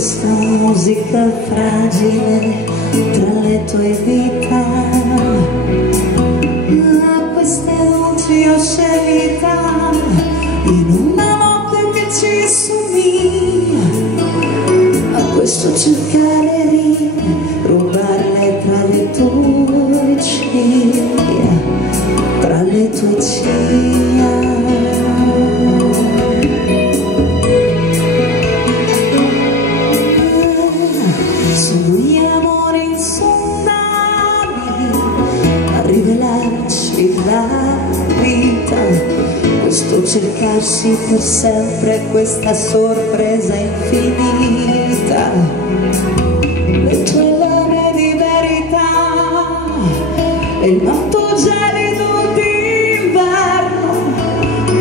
questa musica fragile tra le tue dita, a queste voci oscenità in una notte che ci somiglia, a questo cercare rime, rubarle tra le tue ciglia, tra le tue ciglia. Sono gli amori insondabili a rivelarci la vita, questo cercarsi per sempre, questa sorpresa infinita, le tue lame di verità e il manto gelido d'inverno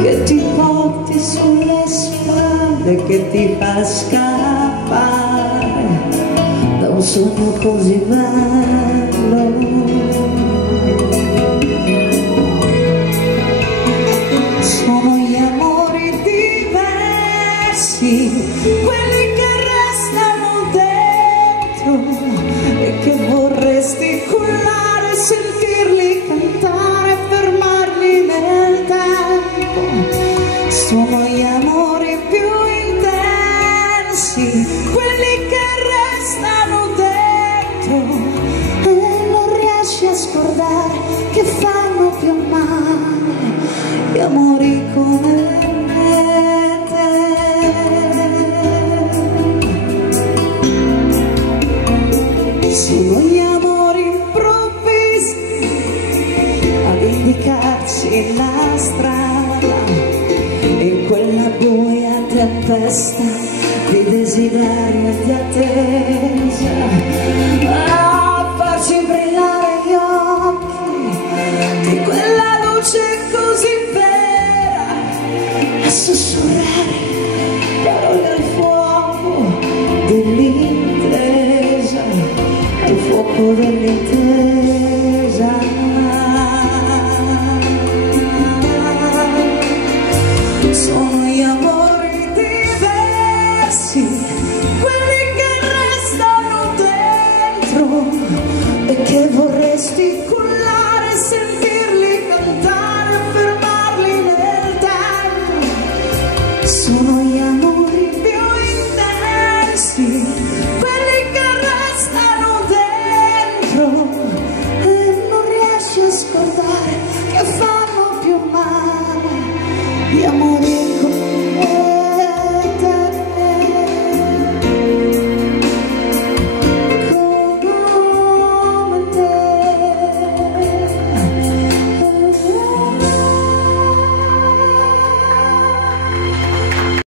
che ti porti sulle spalle, che ti fa scappare da un sogno così bello. Sono gli amori diversi, quelli che restano dentro e che vorresti cullare, sentirli cantare, fermarli nel tempo. Sono gli amori più intensi, quelli che restano dentro e non riesci a scordare, che fanno più male gli amori come te. Sono gli amori improvvisi ad indicarci la strada in quella buia tempesta di desiderio e di attesa, a farci brillare gli occhi di quella luce così vera, a sussurrare parole al fuoco dell'intesa, al fuoco dell'intesa.